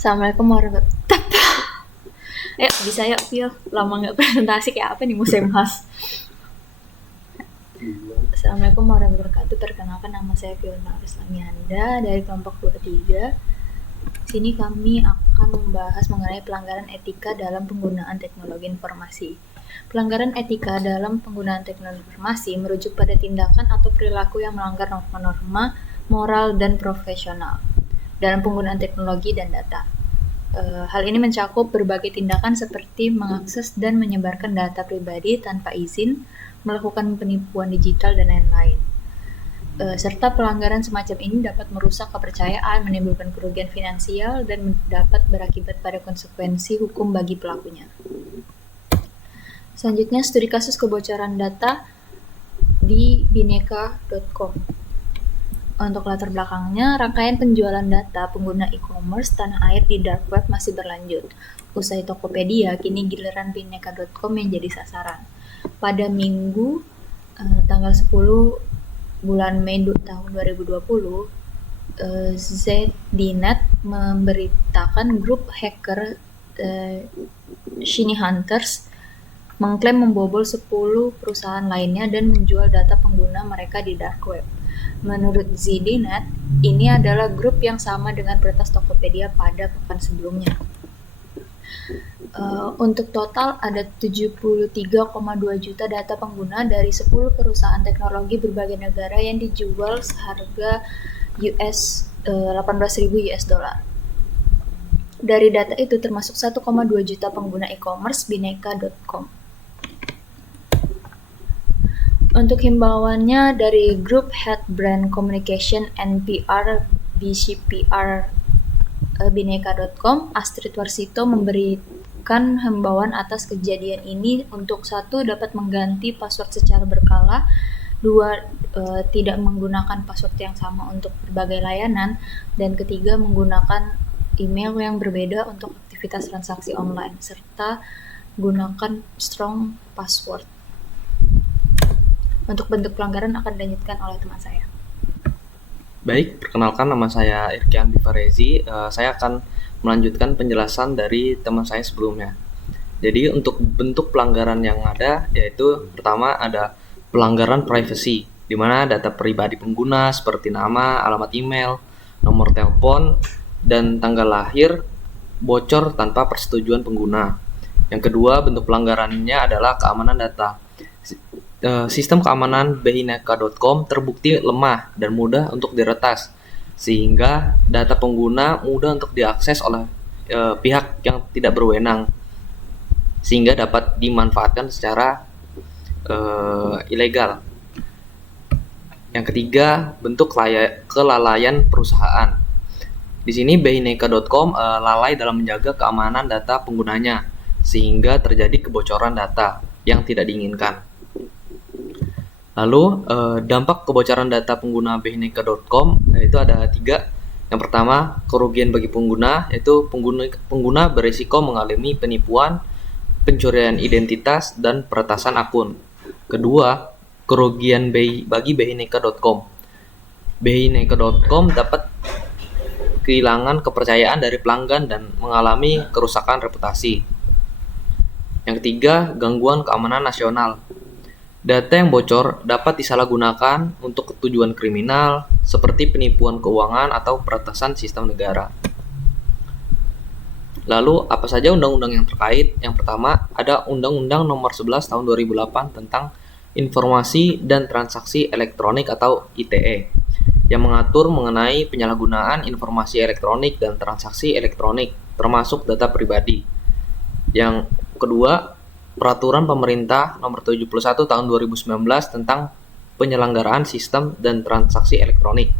Assalamualaikum warahmatullahi wabarakatuh. Ayo, bisa yuk, Pio. Lama nggak presentasi kayak apa nih musim khas. Assalamualaikum warahmatullahi wabarakatuh. Perkenalkan, nama saya Fiona Aruslamianda dari kelompok 23. Sini kami akan membahas mengenai pelanggaran etika dalam penggunaan teknologi informasi. Pelanggaran etika dalam penggunaan teknologi informasi merujuk pada tindakan atau perilaku yang melanggar norma-norma moral dan profesional dalam penggunaan teknologi dan data. Hal ini mencakup berbagai tindakan seperti mengakses dan menyebarkan data pribadi tanpa izin, melakukan penipuan digital, dan lain-lain. Serta pelanggaran semacam ini dapat merusak kepercayaan, menimbulkan kerugian finansial, dan dapat berakibat pada konsekuensi hukum bagi pelakunya. Selanjutnya, studi kasus kebocoran data di bineka.com. Untuk latar belakangnya, rangkaian penjualan data pengguna e-commerce tanah air di dark web masih berlanjut. Usai Tokopedia, kini giliran bineka.com yang jadi sasaran. Pada Minggu, tanggal 10 bulan Mei tahun 2020, ZDNet memberitakan grup hacker Shiny Hunters mengklaim membobol 10 perusahaan lainnya dan menjual data pengguna mereka di dark web. Menurut ZDNet, ini adalah grup yang sama dengan peretas Tokopedia pada pekan sebelumnya. Untuk total ada 73,2 juta data pengguna dari 10 perusahaan teknologi berbagai negara yang dijual seharga $18.000. Dari data itu termasuk 1,2 juta pengguna e-commerce bineka.com. Untuk himbauannya dari grup Head Brand Communication and PR BCPR bineka.com, Astrid Warsito memberikan himbauan atas kejadian ini untuk 1. Dapat mengganti password secara berkala, 2. Tidak menggunakan password yang sama untuk berbagai layanan, dan 3. Menggunakan email yang berbeda untuk aktivitas transaksi online, serta gunakan strong password. Untuk bentuk pelanggaran akan dilanjutkan oleh teman saya. Baik, perkenalkan nama saya Irkian Bifarezi. Saya akan melanjutkan penjelasan dari teman saya sebelumnya. Jadi untuk bentuk pelanggaran yang ada, yaitu pertama ada pelanggaran privacy, di mana data pribadi pengguna seperti nama, alamat email, nomor telepon, dan tanggal lahir bocor tanpa persetujuan pengguna. Yang kedua, bentuk pelanggarannya adalah keamanan data. Sistem keamanan bineka.com terbukti lemah dan mudah untuk diretas, sehingga data pengguna mudah untuk diakses oleh pihak yang tidak berwenang, sehingga dapat dimanfaatkan secara ilegal. Yang ketiga, bentuk kelalaian perusahaan. Di sini bineka.com lalai dalam menjaga keamanan data penggunanya, sehingga terjadi kebocoran data yang tidak diinginkan. Lalu dampak kebocoran data pengguna bineka.com yaitu ada 3. Yang pertama, kerugian bagi pengguna, yaitu pengguna berisiko mengalami penipuan, pencurian identitas, dan peretasan akun. Kedua, kerugian bagi bineka.com. Bineka.com dapat kehilangan kepercayaan dari pelanggan dan mengalami kerusakan reputasi. Yang ketiga, gangguan keamanan nasional. Data yang bocor dapat disalahgunakan untuk tujuan kriminal, seperti penipuan keuangan atau peretasan sistem negara. Lalu, apa saja undang-undang yang terkait? Yang pertama, ada Undang-Undang Nomor 11 Tahun 2008 tentang Informasi dan Transaksi Elektronik atau ITE, yang mengatur mengenai penyalahgunaan informasi elektronik dan transaksi elektronik, termasuk data pribadi. Yang kedua, Peraturan Pemerintah Nomor 71 Tahun 2019 tentang penyelenggaraan sistem dan transaksi elektronik,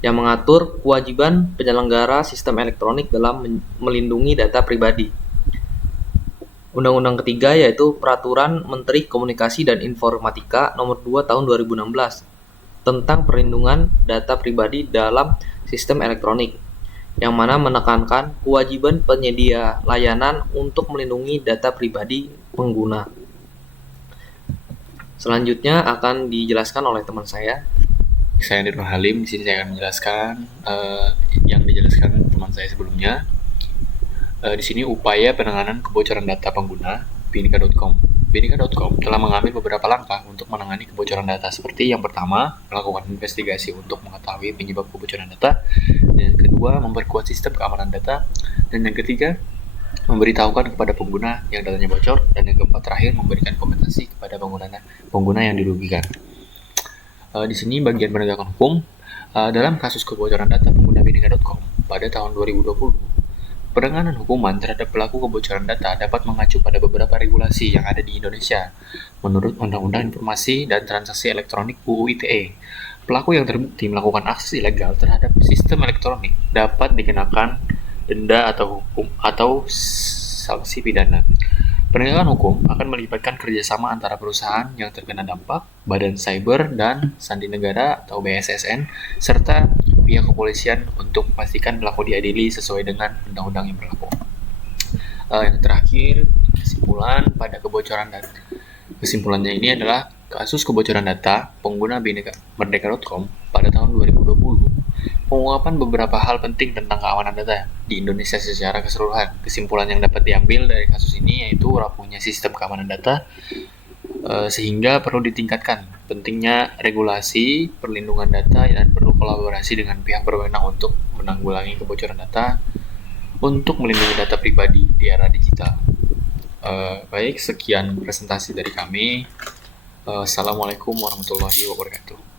yang mengatur kewajiban penyelenggara sistem elektronik dalam melindungi data pribadi. Undang-undang ketiga yaitu Peraturan Menteri Komunikasi dan Informatika Nomor 2 Tahun 2016 tentang perlindungan data pribadi dalam sistem elektronik, yang mana menekankan kewajiban penyedia layanan untuk melindungi data pribadi pengguna. Selanjutnya akan dijelaskan oleh teman saya. Saya Nirul Halim. Di sini saya akan menjelaskan yang dijelaskan teman saya sebelumnya. Di sini upaya penanganan kebocoran data pengguna Bhinneka.com. Bhinneka.com telah mengambil beberapa langkah untuk menangani kebocoran data, seperti yang pertama, melakukan investigasi untuk mengetahui penyebab kebocoran data, dan yang kedua, memperkuat sistem keamanan data, dan yang ketiga, memberitahukan kepada pengguna yang datanya bocor, dan yang keempat terakhir, memberikan kompensasi kepada pengguna yang dirugikan. Di sini bagian penegakan hukum. Dalam kasus kebocoran data pengguna Bhinneka.com pada tahun 2020, penanganan hukuman terhadap pelaku kebocoran data dapat mengacu pada beberapa regulasi yang ada di Indonesia. Menurut Undang-Undang Informasi dan Transaksi Elektronik (UU ITE), pelaku yang terbukti melakukan akses ilegal terhadap sistem elektronik dapat dikenakan denda atau sanksi pidana. Penegakan hukum akan melibatkan kerjasama antara perusahaan yang terkena dampak, Badan Cyber dan Sandi Negara atau BSSN, serta pihak kepolisian untuk memastikan pelaku diadili sesuai dengan undang-undang yang berlaku. Yang terakhir, kesimpulan pada kebocoran data. Kesimpulannya ini adalah kasus kebocoran data pengguna Merdeka.com pada tahun 2020 mengungkapkan beberapa hal penting tentang keamanan data di Indonesia secara keseluruhan. Kesimpulan yang dapat diambil dari kasus ini yaitu rapuhnya sistem keamanan data, sehingga perlu ditingkatkan pentingnya regulasi perlindungan data dan perlu kolaborasi dengan pihak berwenang untuk menanggulangi kebocoran data untuk melindungi data pribadi di era digital. Baik, sekian presentasi dari kami. Assalamualaikum warahmatullahi wabarakatuh.